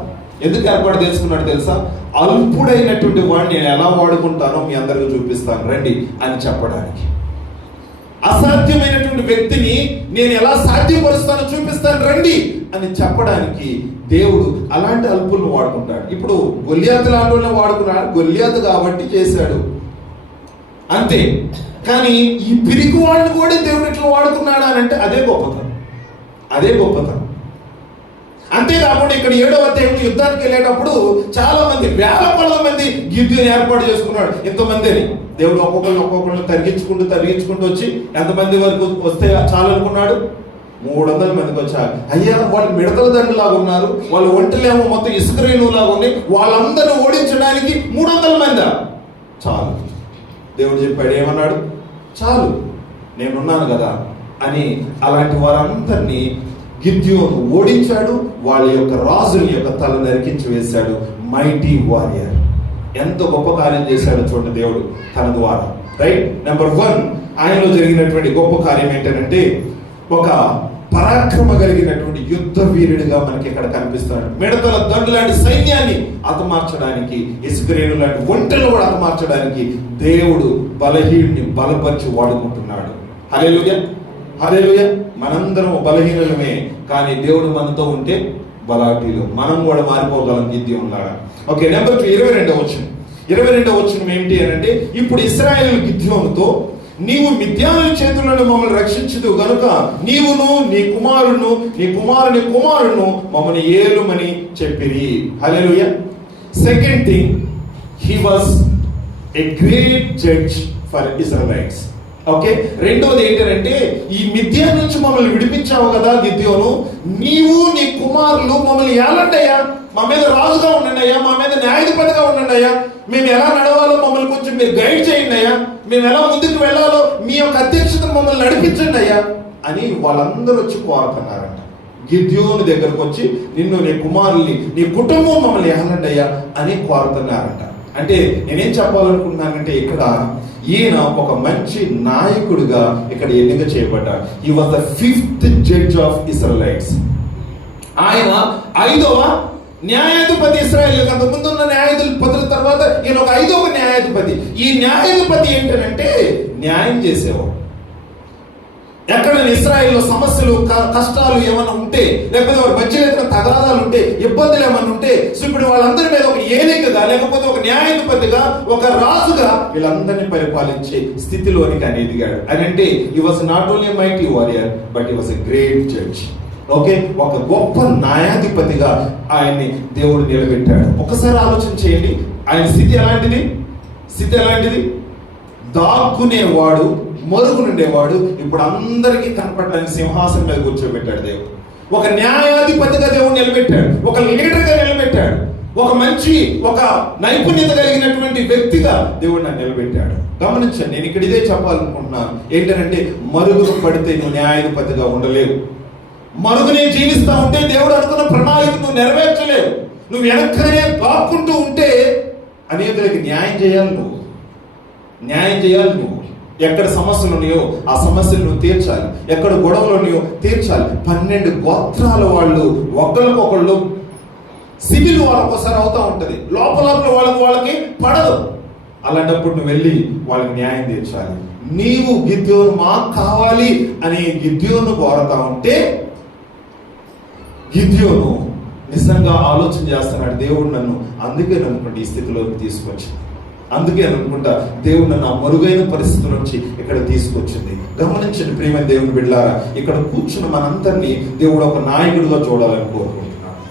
ఎందుకు ఏర్పాటు చేసుకున్నాడో తెలుసా? అల్పుడైనటువంటి వాడిని నేను ఎలా వాడుకుంటానో మీ అందరికీ చూపిస్తాను రండి అని చెప్పడానికి. అసాధ్యమైనటువంటి వ్యక్తిని నేను ఎలా సాధ్యపరుస్తానో చూపిస్తాను రండి అని చెప్పడానికి దేవుడు అలాంటి అల్పులను వాడుకుంటాడు. ఇప్పుడు గొల్లియాతు లాంటి వాళ్ళని వాడుకున్నాడు, గొల్లియాతు కాబట్టి చేశాడు అంతే. కానీ ఈ పిరికి వాళ్ళని కూడా దేవుడు ఎట్లా వాడుకున్నాడు అని అంటే అదే గొప్పతనం, అదే గొప్పతనం. అంతేకాకుండా ఇక్కడ 7వ అధ్యాయంలో యుద్ధానికి వెళ్ళేటప్పుడు చాలా మంది, వేల మంది గిద్యోను ఏర్పాటు చేసుకున్నాడు. ఎంతమందిని దేవుడు ఒక్కొక్కరిని తరిగించుకుంటూ వచ్చి ఎంతమంది వరకు వస్తే చాలు అనుకున్నాడు? 300 మందికి వచ్చారు. అయ్యా, వాళ్ళు మిడతల దండులాగా ఉన్నారు, వాళ్ళు ఒంటలేమో మొత్తం ఇసుక రేణువులాగా ఉన్నాయి, వాళ్ళందరూ ఓడించడానికి 300 మంది చాలు. దేవుడు చెప్పాడు, ఏమన్నాడు? చాలు, నేనున్నాను కదా అని. అలాంటి వారందరినీ గిద్యోను ఓడించాడు, వాళ్ళ యొక్క రాజుల యొక్క తల నరికించి వేశాడు. Mighty warrior. ఎంత గొప్ప కార్యం చేశాడు చూడండి దేవుడు తన ద్వారా. రైట్? నెంబర్ 1, ఆయనలో జరిగినటువంటి గొప్ప కార్యం ఏంటంటే, ఒక పరాక్రమ కలిగినటువంటి యుద్ధ వీరుడిగా మనకి ఇక్కడ కనిపిస్తున్నాడు. మిడతల దండు లాంటి సైన్యాన్ని హతమార్చడానికి, ఇసుకరేణు లాంటి ఒంటెలు కూడా హతమార్చడానికి దేవుడు బలహీనుని బలపరిచి వాడుకుంటున్నాడు. హల్లెలూయా, హల్లెలూయా. మనందరం బలహీనులమే, కానీ దేవుడు మనతో ఉంటే బలాఢ్యులు. మనం కూడా మారిపోగలం గిద్యోను లాగా. ఓకే, నెంబర్ 2, 22వ వచనం ఏంటి అని అంటే, ఇప్పుడు ఇశ్రాయేలు గిద్యోనుతో, నీవు మిద్యానుల చేతులను మమ్మల్ని రక్షించుదు గనుక నీవును నీ కుమారుని కుమారును మమ్మల్ని ఏలుమని చెప్పిరి. Hallelujah. Second thing, he was a great judge for Israelites. Okay, రెండోది ఏంటంటే, ఈ మిద్యాను నుంచి మమ్మల్ని విడిపించావు కదా గిద్యోను, నీవు నీ కుమారులు మమ్మల్ని ఏలండయ్యా, మా మీద రాజుగా ఉండండి అయ్యా, మా మీద న్యాయాధిపతిగా ఉండండి అయ్యా, మేము ఎలా నడవాలో మమ్మల్ని కొంచెం మీరు గైడ్ చేయండి అయ్యా, మేము ఎలా ముందుకు వెళ్ళాలో మీ యొక్క అధ్యక్షతను మమ్మల్ని నడిపించండి అయ్యా అని వాళ్ళందరూ వచ్చి కోరుతున్నారంట. గిద్యోను దగ్గరకు వచ్చి, నిన్ను, నీ కుమారుల్ని, నీ కుటుంబం మమ్మల్ని ఏలండి అయ్యా అని కోరుతున్నారంట. అంటే నేనేం చెప్పాలనుకుంటున్నానంటే, ఇక్కడ ఈయన ఒక మంచి నాయకుడిగా ఇక్కడ ఎన్నిక చేయబడ్డాడు. He was the 5th judge of Israelites. ఆయన 5వ న్యాయాధిపతి. ఇశ్రాయేలుకి అంత ముందు ఉన్న న్యాయాధిపతుల తర్వాత ఈయన ఒక 5వ న్యాయాధిపతి. ఈ న్యాయాధిపతి ఏంటంటే న్యాయం చేసేవాడు. ఎక్కడ ఇశ్రాయేల్లో సమస్యలు, కష్టాలు ఏమైనా ఉంటే, లేకపోతే వారి మధ్యలో ఏదైనా తగాదాలు ఉంటే, ఇబ్బందులు ఏమైనా ఉంటే, సో ఇప్పుడు వాళ్ళందరి మీద ఒక ఏలికగా, లేకపోతే ఒక న్యాయాధిపతిగా, ఒక రాజుగా వీళ్ళందరినీ పరిపాలించే స్థితిలోనికి ఆయన ఎదిగాడు. అంటే he was not only mighty warrior, but he was a great judge. Okay, ఒక గొప్ప న్యాయాధిపతిగా ఆయన్ని దేవుడు నిలబెట్టాడు. ఒకసారి ఆలోచన చేయండి, ఆయన స్థితి ఎలాంటిది? దాక్కునేవాడు, మరుగు నుండేవాడు, ఇప్పుడు అందరికీ కనపడడానికి సింహాసనం మీద కూర్చోబెట్టాడు దేవుడు. ఒక న్యాయాధిపతిగా దేవుడు నిలబెట్టాడు, ఒక లీడర్గా నిలబెట్టాడు, ఒక నైపుణ్యత కలిగినటువంటి వ్యక్తిగా దేవుడు నన్ను నిలబెట్టాడు. గమనించండి, నేను ఇక్కడ ఇదే చెప్పాలనుకుంటున్నాను. ఏంటంటే, మరుగున పడితే నువ్వు న్యాయాధిపతిగా ఉండలేవు, మరుగునే జీవిస్తూ ఉంటే దేవుడు అనుకున్న ప్రణాళిక నువ్వు నెరవేర్చలేవు. నువ్వు వెనక్కనే దాక్కుంటూ ఉంటే అనేకులకి న్యాయం చేయాలి నువ్వు. ఎక్కడ సమస్యలు ఉన్నాయో ఆ సమస్యలు నువ్వు తీర్చాలి. ఎక్కడ గొడవలు ఉన్నాయో తీర్చాలి. 12 గోత్రాల వాళ్ళు ఒకళ్ళకొకళ్ళు సివిల్ వాళ్ళకోసారి అవుతూ ఉంటది. లోపల వాళ్ళకి పడదు. అలాంటప్పుడు నువ్వు వెళ్ళి వాళ్ళకి న్యాయం తీర్చాలి. నీవు గిద్యోను మాకు కావాలి అని గిద్యోను కోరుతా ఉంటే గిద్యోను నిజంగా ఆలోచన చేస్తున్నాడు, దేవుడు నన్ను అందుకే నన్ను ఈ స్థితిలోకి తీసుకొచ్చి, అందుకే అనుకుంటా దేవుడు నన్ను ఆ మరుగైన పరిస్థితుల నుంచి ఇక్కడ తీసుకొచ్చింది. గమనించండి ప్రియమైన దేవుని బిడ్డలారా, ఇక్కడ కూర్చున్న మనందరినీ దేవుడు ఒక నాయకుడిగా చూడాలని కోరుకుంటున్నాడు,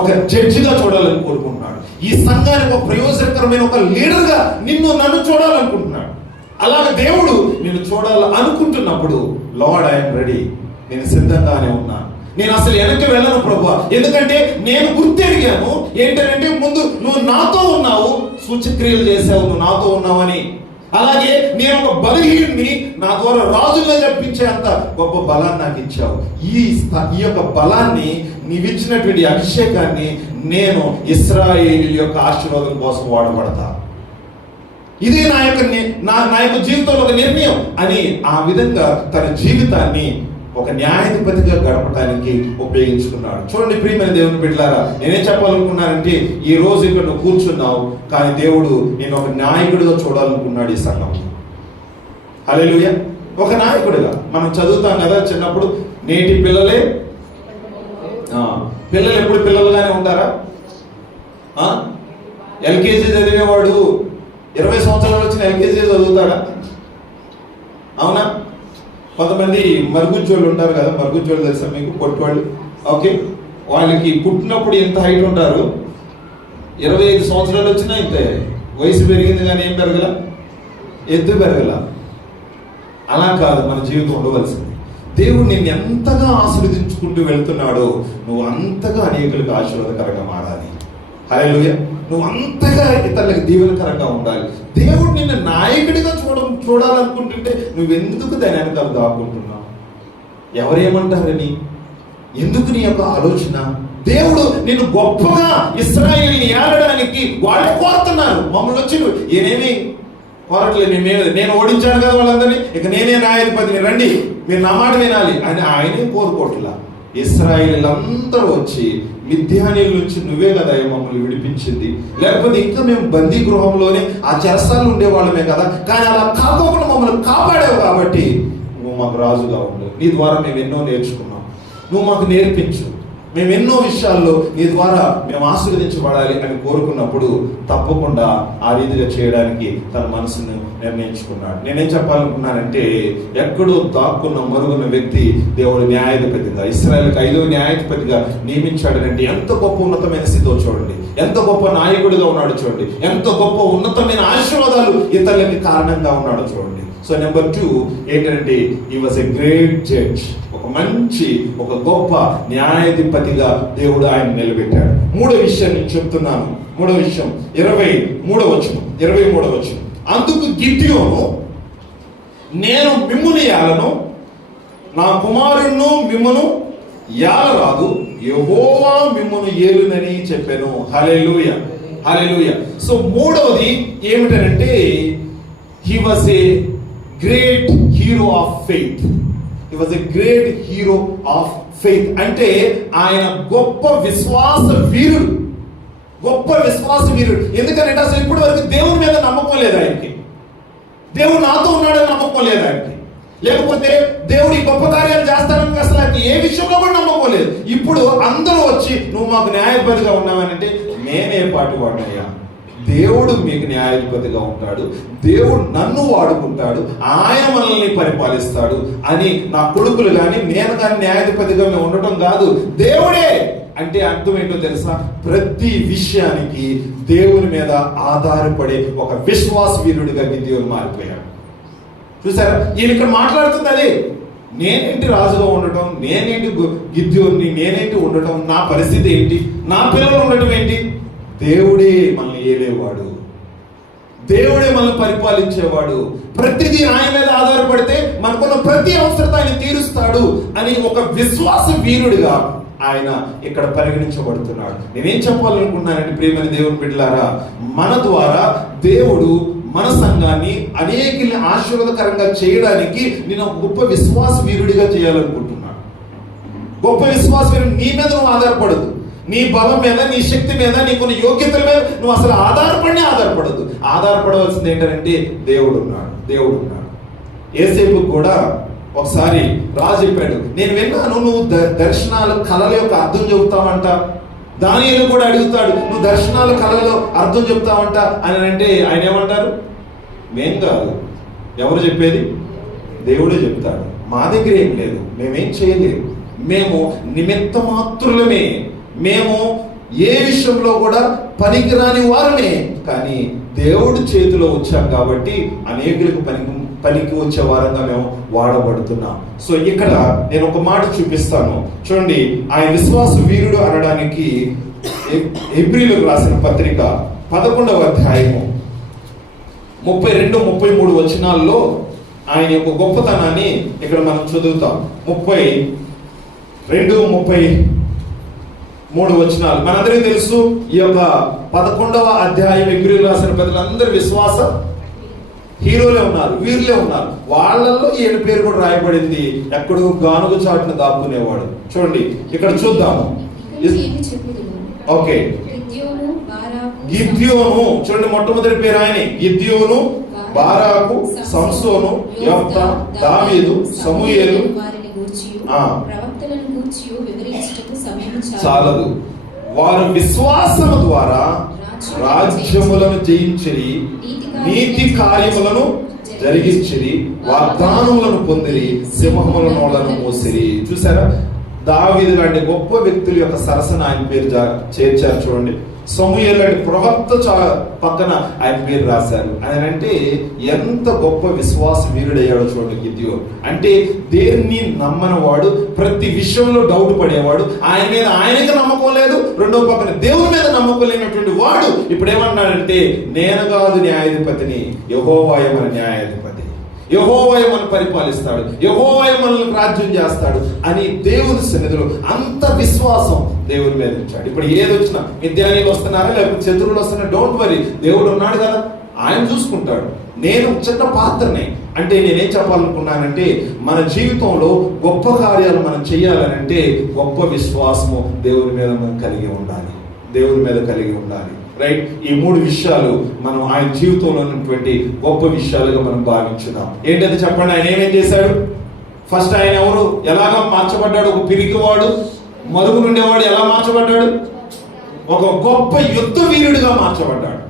ఒక జడ్జిగా చూడాలని కోరుకుంటున్నాడు. ఈ సంఘానికి ఒక ప్రయోజనకరమైన ఒక లీడర్గా నన్ను చూడాలనుకుంటున్నాడు. అలాగే దేవుడు నిన్ను చూడాలనుకుంటున్నప్పుడు లార్డ్ ఐఎమ్ రెడీ, నేను సిద్ధంగానే ఉన్నాను, నేను అసలు వెనక్కి వెళ్ళను ప్రభువా. ఎందుకంటే నేను గుర్తెరిగాను ఏంటంటే ముందు నువ్వు నాతో ఉన్నావు, సూచక్రియలు చేసావు, నువ్వు నాతో ఉన్నావని. అలాగే నేను ఒక బలహీనుడిని, నా ద్వారా రాజుగా చెప్పించే అంత గొప్ప బలాన్ని నాకు ఇచ్చావు. ఈ యొక్క బలాన్ని నీవిచ్చినటువంటి అభిషేకాన్ని నేను ఇశ్రాయేలు యొక్క ఆశీర్వాదం కోసం వాడబడతా. ఇదే నా యొక్క జీవితంలో ఒక నిర్ణయం అని ఆ విధంగా తన జీవితాన్ని ఒక న్యాయాధిపతిగా గడపడానికి ఉపయోగించుకున్నాడు. చూడండి ప్రియమైన దేవుని బిడ్డలారా, నేనేం చెప్పాలనుకున్నానంటే ఈ రోజు ఇక్కడ నువ్వు కూర్చున్నావు, కానీ దేవుడు నేను ఒక నాయకుడిగా చూడాలనుకున్నాడు ఈ సంఘంలో. హల్లెలూయా. ఒక నాయకుడిగా మనం చదువుతాం కదా చిన్నప్పుడు, నేటి పిల్లలు ఎప్పుడు పిల్లలుగానే ఉంటారా? ఎల్కేజీ చదివేవాడు 20 సంవత్సరాలు వచ్చిన ఎల్కేజీ చదువుతాడా? అవునా? కొంతమంది మరుగుజ్జోళ్ళు ఉంటారు కదా, మరుగుజ్జోళ్ళు తెలుసా మీకు? పొట్టువాళ్ళు. ఓకే, వాళ్ళకి పుట్టినప్పుడు ఎంత హైట్ ఉంటారు, 25 సంవత్సరాలు వచ్చినా ఇంతే. వయసు పెరిగింది కానీ ఏం పెరగల, ఎత్తు పెరగల. అలా కాదు మన జీవితం ఉండవలసింది. దేవుడు నిన్ను ఎంతగా ఆశీర్వదించుకుంటూ వెళ్తున్నాడో నువ్వు అంతగా అనేకులకు ఆశీర్వాదకరంగా మారాలి. హల్లెలూయా. నువ్వు అంతగా ఇతరులకు దీవెనకరంగా ఉండాలి. దేవుడు నిన్ను నాయకుడిగా చూడాలనుకుంటుంటే నువ్వెందుకు దాని వెనకాల దాక్కుంటున్నావు? ఎవరేమంటారని? ఎందుకు నీ యొక్క ఆలోచన? దేవుడు నిన్ను గొప్పగా ఇశ్రాయేలుని ఏలడానికి వాళ్ళు కోరుతున్నారు. మమ్మల్ని వచ్చి నేనేమి కోరట్లేదు, నేను ఓడించాను కదా వాళ్ళందరినీ, ఇక నేనే న్యాయాధిపతిని, రండి మీరు నా మాట వినాలి అని ఆయనే కోరుకోవట్లా. ఇశ్రాయేలీలందరూ వచ్చి మిద్యానీయుల నుంచి నువ్వే కదా మమ్మల్ని విడిపించింది, లేకపోతే ఇంకా మేము బందీ గృహంలోనే ఆ చెరసాలు ఉండేవాళ్ళమే కదా, కానీ అలా కాకోకుండా మమ్మల్ని కాపాడావు కాబట్టి నువ్వు మాకు రాజుగా ఉండు. నీ ద్వారా మేము ఎన్నో నేర్చుకున్నాం, నువ్వు మాకు నేర్పించు, మేము ఎన్నో విషయాల్లో నీ ద్వారా మేము ఆశీర్వదించబడాలి అని కోరుకున్నప్పుడు తప్పకుండా ఆ రీతిగా చేయడానికి తన మనసును నిర్ణయించుకున్నాడు. నేనేం చెప్పాలనుకున్నానంటే, ఎక్కడో దాక్కున్న మరుగున్న వ్యక్తి దేవుడు న్యాయాధిపతిగా, ఇశ్రాయేలుకి 5వ న్యాయాధిపతిగా నియమించాడనంటే ఎంత గొప్ప ఉన్నతమైన స్థితిలో చూడండి, ఎంత గొప్ప నాయకుడిగా ఉన్నాడు చూడండి, ఎంత గొప్ప ఉన్నతమైన ఆశీర్వాదాలు ఇతరులకి కారణంగా ఉన్నాడు చూడండి. సో నెంబర్ 2 ఏంటంటే, హి వాజ్ ఎ గ్రేట్ జడ్జ్. ఒక గొప్ప న్యాయాధిపతిగా దేవుడు ఆయన నిలబెట్టాడు. 3వ విషయం నేను చెప్తున్నాను. 3వ విషయం 23వ వచనం. అందుకు గిద్యోను, నేను మిమ్మును ఏలను, నా కుమారుణ్ణు మిమ్మును ఏలరాదు, యెహోవా మిమ్మును ఏలునని చెప్పాను. హల్లెలూయా, హల్లెలూయా. సో 3వది ఏమిటంటే, he was a great hero of faith. He was a great hero of faith. అంటే ఆయన గొప్ప విశ్వాస వీరుడు. ఎందుకంటే అసలు ఇప్పటి వరకు దేవుని మీద నమ్మకం లేదు ఆయనకి, దేవుడు నాతో ఉన్నాడని నమ్మకం లేదు ఆయనకి, లేకపోతే దేవుడు ఈ గొప్ప కార్యాలు చేస్తాడని అసలు ఆయనకి ఏ విషయంలో కూడా నమ్మకం లేదు. ఇప్పుడు అందరూ వచ్చి నువ్వు మాకు న్యాయాధిపతిగా ఉన్నావనంటే నేనే పాటు వాడినయ్యా, దేవుడు మీకు న్యాయాధిపతిగా ఉంటాడు, దేవుడు నన్ను వాడుకుంటాడు, ఆయన మనల్ని పరిపాలిస్తాడు అని నా కొడుకులు కానీ నేను కానీ న్యాయాధిపతిగా మేము ఉండటం కాదు, దేవుడే. అంటే అర్థం ఏంటో తెలుసా? ప్రతి విషయానికి దేవుని మీద ఆధారపడే ఒక విశ్వాస వీరుడిగా గిద్యోను మారిపోయాడు. చూసారా, ఈయన ఇక్కడ మాట్లాడుతుంది అదే. నేనేంటి రాజుగా ఉండటం, నేనేంటి గిద్యోన్ని, నేనేంటి ఉండటం, నా పరిస్థితి ఏంటి, నా పిల్లలు ఉండటం ఏంటి? దేవుడే మనల్ని ఏలేవాడు, దేవుడే మనల్ని పరిపాలించేవాడు, ప్రతిదీ ఆయన మీద ఆధారపడితే మనకున్న ప్రతి అవసరత ఆయన తీరుస్తాడు అని ఒక విశ్వాస వీరుడిగా ఆయన ఇక్కడ పరిగణించబడుతున్నాడు. నేనేం చెప్పాలనుకున్నానంటే ప్రియమైన దేవుని బిడ్డలారా, మన ద్వారా దేవుడు మన సంఘాన్ని అనేకుల్ని ఆశీర్వాదకరంగా చేయడానికి నేను ఒక గొప్ప విశ్వాస వీరుడిగా చేయాలనుకుంటున్నాను. గొప్ప విశ్వాస వీరుడు నీ మీద నువ్వు ఆధారపడదు, నీ బలం మీద, నీ శక్తి మీద, నీకున్న యోగ్యతల మీద నువ్వు అసలు ఆధారపడదు. ఆధారపడవలసింది ఏంటంటే దేవుడు ఉన్నాడు. యేసేపు కూడా ఒకసారి రాజు చెప్పాడు, నేను విన్నాను నువ్వు దర్శనాలు కళల యొక్క అర్థం చెబుతావంట. దానియేలు కూడా అడుగుతాడు, నువ్వు దర్శనాలు కళలో అర్థం చెప్తావంట అని అంటే ఆయన ఏమంటారు, మేం కాదు, ఎవరు చెప్పేది? దేవుడే చెప్తాడు. మా దగ్గర ఏం లేదు, మేమేం చేయలేము, మేము నిమిత్త మాత్రులమే, మేము ఏ విషయంలో కూడా పనికిరాని వారమే, కానీ దేవుడి చేతిలో వచ్చాం కాబట్టి అనేకులకు పనికి వచ్చే వారంగా మేము వాడబడుతున్నాం. సో ఇక్కడ నేను ఒక మాట చూపిస్తాను చూడండి. ఆయన విశ్వాస వీరుడు అనడానికి హెబ్రీయులకు రాసిన పత్రిక 11వ అధ్యాయము 32-33 వచనాల్లో ఆయన యొక్క గొప్పతనాన్ని ఇక్కడ మనం చదువుతాం. 32-33 వచనాలు మనందరికీ తెలుసు. ఈ యొక్క 11వ అధ్యాయం హెబ్రీయులకు రాసిన ప్రజలందరూ విశ్వాస హీరోలే ఉన్నారు, వీరులే ఉన్నారు. వాళ్ళల్లో ఈయన పేరు కూడా రాయబడింది, ఎక్కడో గానుగు చాటున దాక్కునేవాడు. చూడండి ఇక్కడ చూద్దాము. ఓకే, గిద్యోను చూడండి, మొట్టమొదటి పేరు ఆయన గిద్యోను, బారాకు, సంసోను, యెఫ్తా, దావీదు, సమూయేలు. చాలదు, వారు విశ్వాసము ద్వారా రాజ్యములను జయించిరి, నీతి కార్యములను జరిగించిరి, వాగ్దానములను పొందిరి, సింహముల నోళ్లను మోసిరి. చూసారా, దావీదు లాంటి గొప్ప వ్యక్తుల యొక్క సరసన ఆయన పేరు చేర్చారు. చూడండి, సమూయేలు లాంటి ప్రవక్త పక్కన ఆయన పేరు రాశారు. ఆయన అంటే ఎంత గొప్ప విశ్వాస వీరుడయ్యాడో చూడండి గిద్యోను. అంటే దేన్ని నమ్మనవాడు, ప్రతి విషయంలో డౌట్ పడేవాడు, ఆయన మీద ఆయనకి నమ్మకం లేదు, రెండో పక్కన దేవుని మీద నమ్మకం లేనటువంటి వాడు ఇప్పుడు ఏమన్నాడంటే, నేను కాదు న్యాయాధిపతిని, యెహోవాయే మన న్యాయాధిపతి, యెహోవాయే మనల్ని పరిపాలిస్తాడు, యెహోవాయే మనల్ని రాజ్యం చేస్తాడు అని దేవుని సన్నిధిలో అంత విశ్వాసం దేవుని మీద ఉంచాడు. ఇప్పుడు ఏదొచ్చినా విద్యార్థులు వస్తున్నారా లేకపోతే శత్రువులు వస్తున్నా, డోంట్ వరీ, దేవుడు ఉన్నాడు కదా, ఆయన చూసుకుంటాడు. నేను చిన్న పాత్రనే. అంటే నేనేం చెప్పాలనుకున్నానంటే, మన జీవితంలో గొప్ప కార్యాలు మనం చేయాలనంటే గొప్ప విశ్వాసము దేవుని మీద మనం కలిగి ఉండాలి, దేవుని మీద కలిగి ఉండాలి. రైట్, ఈ 3 విషయాలు మనం ఆయన జీవితంలో ఉన్నటువంటి గొప్ప విషయాలుగా మనం భావించుదాం. ఏంటంటే చెప్పండి, ఆయన ఏమేం చేశాడు? ఫస్ట్ ఆయన ఎవరు, ఎలాగా మార్చబడ్డాడు? ఒక పిరికివాడు, మరుగు నుండేవాడు ఎలా మార్చబడ్డాడు? ఒక గొప్ప యుద్ధ వీరుడిగా మార్చబడ్డాడు.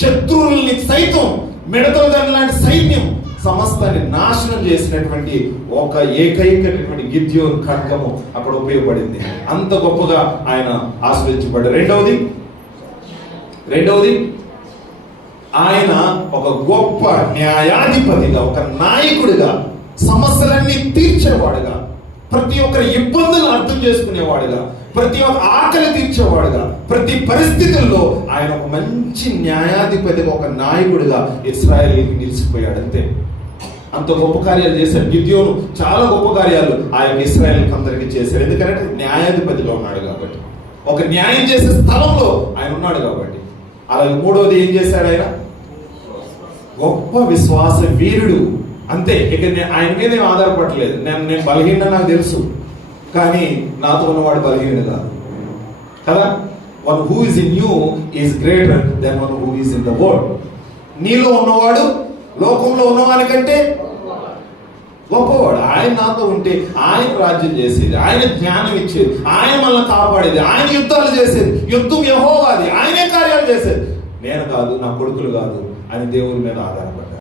శత్రువుల్ని సైతం, మిడతల దండ లాంటి సైన్యం సమస్తాన్ని నాశనం చేసినటువంటి ఒక ఏకైకటువంటి గిద్యోను ఖడ్గము అక్కడ ఉపయోగపడింది. అంత గొప్పగా ఆయన ఆశీర్వదించబడ్డాడు. రెండవది ఆయన ఒక గొప్ప న్యాయాధిపతిగా, ఒక నాయకుడిగా, సమస్యలన్నీ తీర్చేవాడుగా, ప్రతి ఒక్కరి ఇబ్బందులను అర్థం చేసుకునేవాడుగా, ప్రతి ఒక్క ఆకలి తీర్చేవాడుగా, ప్రతి పరిస్థితుల్లో ఆయన ఒక మంచి న్యాయాధిపతిగా, ఒక నాయకుడిగా ఇశ్రాయేలుకి నిలిచిపోయాడు. అంతే, అంత గొప్ప కార్యాలు చేశాడు గిద్యోను. చాలా గొప్ప కార్యాలు ఆ యొక్క ఇశ్రాయేలుకి అందరికీ చేశాడు. ఎందుకంటే న్యాయాధిపతిగా ఉన్నాడు కాబట్టి, ఒక న్యాయం చేసే స్థలంలో ఆయన ఉన్నాడు కాబట్టి. అలాగే మూడవది ఏం చేశాడు? ఆయన గొప్ప విశ్వాస వీరుడు. అంతే, ఇక ఆయన మీద ఏం ఆధారపడలేదు. నేను బలహీన నాకు తెలుసు, కానీ నాతో ఉన్నవాడు బలహీనుడు కాదు కదా. One who is in you is greater than one who is in the world. నీలో ఉన్నవాడు లోకంలో ఉన్నవానికంటే గొప్పవాడు. ఆయన నాతో ఉంటే ఆయన రాజ్యం చేసేది, ఆయన జ్ఞానం ఇచ్చేది, ఆయన మనల్ని కాపాడేది, ఆయన యుద్ధాలు చేసేది, యుద్ధం యెహోవాది, ఆయనే కార్యాలు చేసేది. నేను కాదు, నా కొడుకులు కాదు అని దేవుని మీద ఆధారపడ్డాడు.